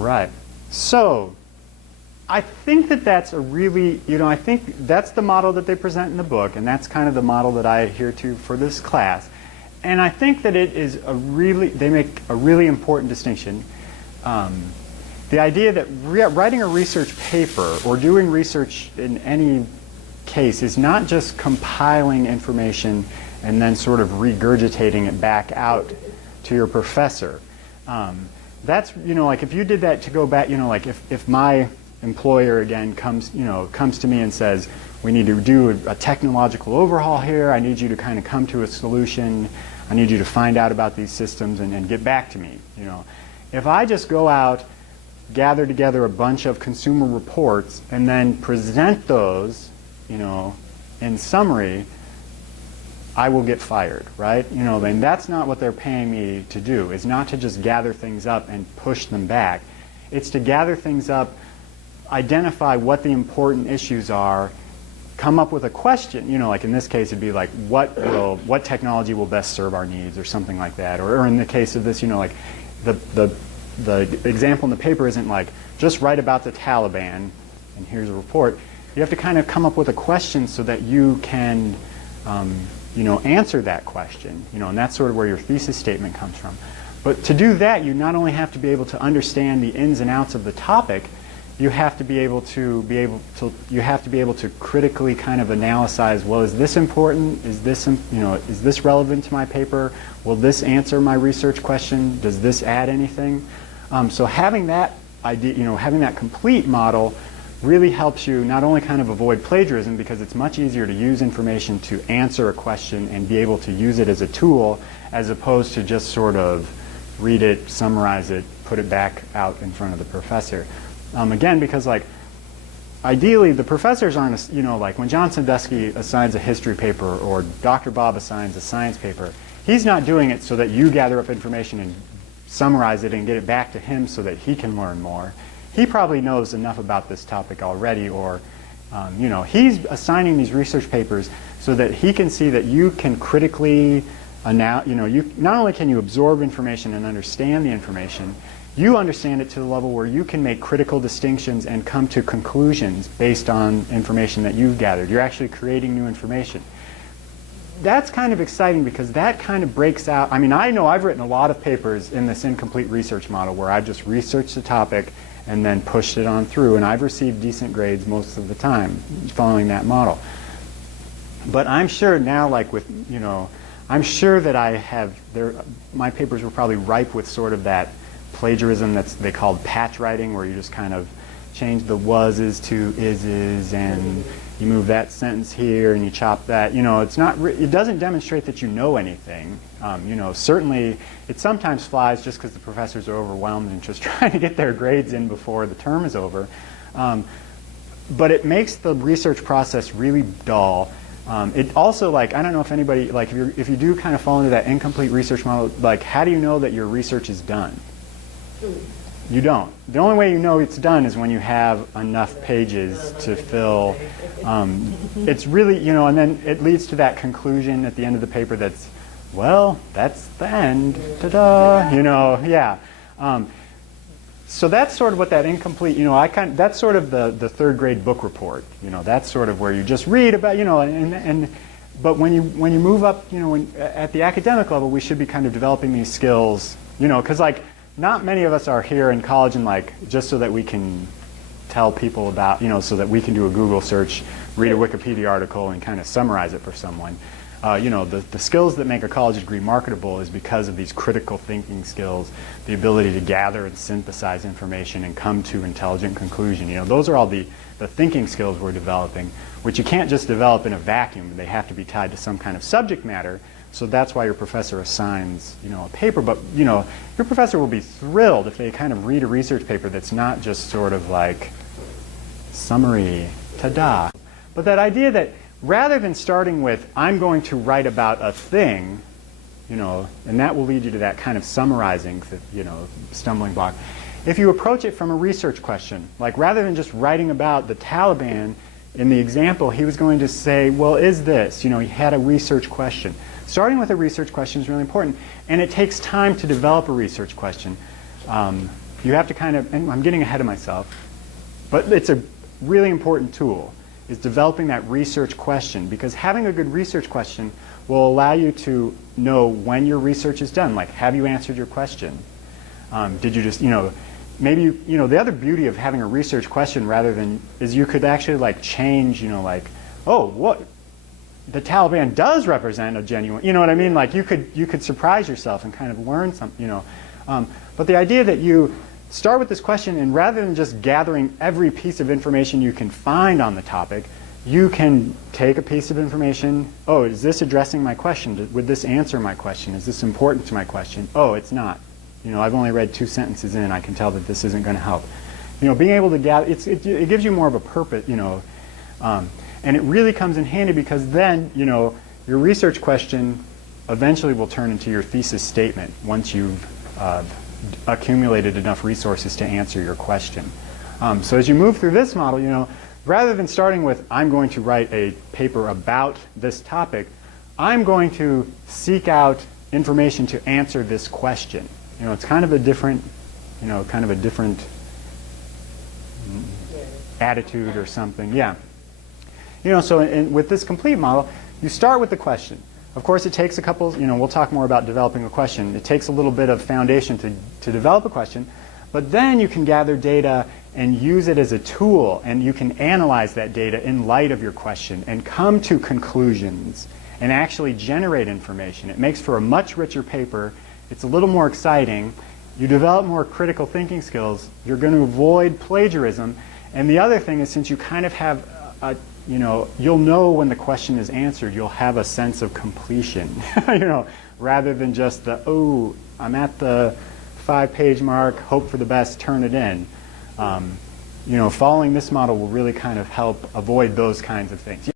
right. So I think that that's a really, I think that's the model that they present in the book, and that's kind of the model that I adhere to for this class. And I think that it is they make a really important distinction. The idea that writing a research paper or doing research in any case is not just compiling information and then sort of regurgitating it back out to your professor. That's, like if you did that to go back, like if my employer again comes to me and says, we need to do a technological overhaul here, I need you to kind of come to a solution, I need you to find out about these systems and get back to me. If I just go out, gather together a bunch of consumer reports and then present those, in summary, I will get fired, right? And that's not what they're paying me to do. It's not to just gather things up and push them back. It's to gather things up, identify what the important issues are, come up with a question, like in this case it'd be like, what technology will best serve our needs or something like that. Or in the case of this, like the example in the paper isn't like, just write about the Taliban and here's a report. You have to kind of come up with a question so that you can answer that question, and that's sort of where your thesis statement comes from. But to do that, you not only have to be able to understand the ins and outs of the topic, you have to be able to critically kind of analyze, well, is this important? Is this relevant to my paper? Will this answer my research question? Does this add anything? So having that idea, having that complete model really helps you not only kind of avoid plagiarism, because it's much easier to use information to answer a question and be able to use it as a tool, as opposed to just sort of read it, summarize it, put it back out in front of the professor. Again, because like ideally the professors aren't, like when John Sandusky assigns a history paper or Dr. Bob assigns a science paper, he's not doing it so that you gather up information and summarize it and get it back to him so that he can learn more. He probably knows enough about this topic already, or he's assigning these research papers so that he can see that you can critically not only can you absorb information and understand the information, you understand it to the level where you can make critical distinctions and come to conclusions based on information that you've gathered. You're actually creating new information. That's kind of exciting because that kind of breaks out. I mean, I know I've written a lot of papers in this incomplete research model where I've just researched the topic and then pushed it on through, and I've received decent grades most of the time following that model. But I'm sure now, like with, I'm sure that my papers were probably ripe with sort of that plagiarism they called patch writing, where you just kind of change the was's to is's, and you move that sentence here and you chop that. It doesn't demonstrate that you know anything. Certainly it sometimes flies just because the professors are overwhelmed and just trying to get their grades in before the term is over. But it makes the research process really dull. It also, like, I don't know if anybody, like, if you do kind of fall into that incomplete research model, like, how do you know that your research is done? You don't. The only way you know it's done is when you have enough pages to fill. It's really, and then it leads to that conclusion at the end of the paper that's, well, that's the end. Ta-da! Yeah. So that's sort of what that incomplete, that's sort of the third grade book report. That's sort of where you just read about, but when you move up, at the academic level, we should be kind of developing these skills, because like not many of us are here in college and like just so that we can tell people about, so that we can do a Google search, read a Wikipedia article, and kind of summarize it for someone. The skills that make a college degree marketable is because of these critical thinking skills, the ability to gather and synthesize information and come to intelligent conclusion. Those are all the thinking skills we're developing, which you can't just develop in a vacuum. They have to be tied to some kind of subject matter. So that's why your professor assigns, a paper. But, your professor will be thrilled if they kind of read a research paper that's not just sort of like summary, ta-da. But that idea that rather than starting with, I'm going to write about a thing, and that will lead you to that kind of summarizing, stumbling block. If you approach it from a research question, like rather than just writing about the Taliban, in the example, he was going to say, well, is this? He had a research question. Starting with a research question is really important, and it takes time to develop a research question. you have to kind of, and I'm getting ahead of myself, but it's a really important tool, is developing that research question, because having a good research question will allow you to know when your research is done. Like, have you answered your question? Did you just, maybe the other beauty of having a research question rather than, is you could actually like change, like, oh, what, the Taliban does represent a genuine, you know what I mean? Like you could surprise yourself and kind of learn something, But the idea that you start with this question, and rather than just gathering every piece of information you can find on the topic, you can take a piece of information. Oh, is this addressing my question? Would this answer my question? Is this important to my question? Oh, it's not. I've only read 2 sentences in. I can tell that this isn't going to help. Being able to gather, it gives you more of a purpose, and it really comes in handy because then, your research question eventually will turn into your thesis statement once you've accumulated enough resources to answer your question. So as you move through this model, rather than starting with, I'm going to write a paper about this topic, I'm going to seek out information to answer this question. It's kind of a different, attitude or something. Yeah. So with this complete model, you start with the question. Of course, it takes a couple, we'll talk more about developing a question. It takes a little bit of foundation to develop a question, but then you can gather data and use it as a tool, and you can analyze that data in light of your question and come to conclusions and actually generate information. It makes for a much richer paper. It's a little more exciting. You develop more critical thinking skills. You're going to avoid plagiarism. And the other thing is, since you kind of have you'll know when the question is answered, you'll have a sense of completion, rather than just oh, I'm at the 5-page mark, hope for the best, turn it in. Following this model will really kind of help avoid those kinds of things.